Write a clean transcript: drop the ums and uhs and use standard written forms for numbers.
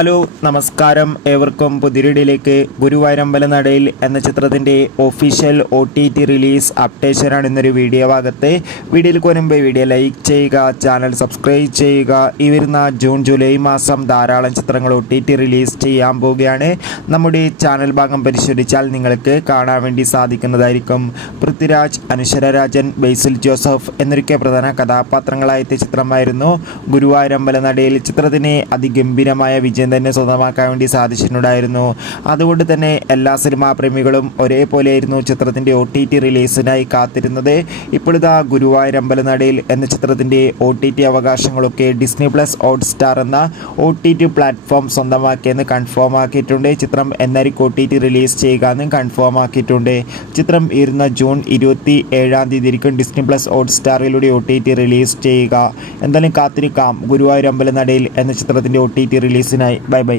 Hello നമസ്കാരം, ഏവർക്കും പുതിരിടിയിലേക്ക്. ഗുരുവായൂരമ്പലനടയിൽ എന്ന ചിത്രത്തിൻ്റെ ഒഫീഷ്യൽ OTT റിലീസ് അപ്ഡേഷനാണ് ഇന്നൊരു വീഡിയോ ഭാഗത്ത്. വീഡിയോയിൽ വരുമ്പോൾ വീഡിയോ ലൈക്ക് ചെയ്യുക, ചാനൽ സബ്സ്ക്രൈബ് ചെയ്യുക. ഈ വരുന്ന ജൂൺ ജൂലൈ മാസം ധാരാളം ചിത്രങ്ങൾ OTT റിലീസ് ചെയ്യാൻ പോവുകയാണ്. നമ്മുടെ ചാനൽ ഭാഗം പരിശോധിച്ചാൽ നിങ്ങൾക്ക് കാണാൻ വേണ്ടി സാധിക്കുന്നതായിരിക്കും. പൃഥ്വിരാജ്, അനശ്വര രാജൻ, ബേസിൽ ജോസഫ് എന്നൊക്കെ പ്രധാന കഥാപാത്രങ്ങളായ ചിത്രമായിരുന്നു ഗുരുവായൂരമ്പലനടയിൽ. ചിത്രത്തിന് അതിഗംഭീരമായ വിജയം തന്നെ സ്വന്തമാക്കാൻ വേണ്ടി സാധിച്ചിട്ടുണ്ടായിരുന്നു. അതുകൊണ്ട് തന്നെ എല്ലാ സിനിമാ പ്രേമികളും ഒരേപോലെയായിരുന്നു ചിത്രത്തിൻ്റെ OTT റിലീസിനായി കാത്തിരുന്നത്. ഇപ്പോഴിതാ ഗുരുവായൂരമ്പലനടയിൽ എന്ന ചിത്രത്തിൻ്റെ OTT അവകാശങ്ങളൊക്കെ ഡിസ്നി പ്ലസ് ഹോട്ട്സ്റ്റാർ എന്ന OTT പ്ലാറ്റ്ഫോം സ്വന്തമാക്കിയെന്ന് കൺഫേം ആക്കിയിട്ടുണ്ട്. ചിത്രം എന്നായിരിക്കും OTT റിലീസ് ചെയ്യുക എന്നും കൺഫേം ആക്കിയിട്ടുണ്ട്. ചിത്രം ഇരുന്ന ജൂൺ 27 ഡിസ്നി പ്ലസ് ഹോട്ട്സ്റ്റാറിലൂടെ OTT റിലീസ് ചെയ്യുക. എന്തായാലും കാത്തിരിക്കാം ഗുരുവായൂരമ്പലനടയിൽ എന്ന ചിത്രത്തിൻ്റെ OTT റിലീസിനായി. Bye bye.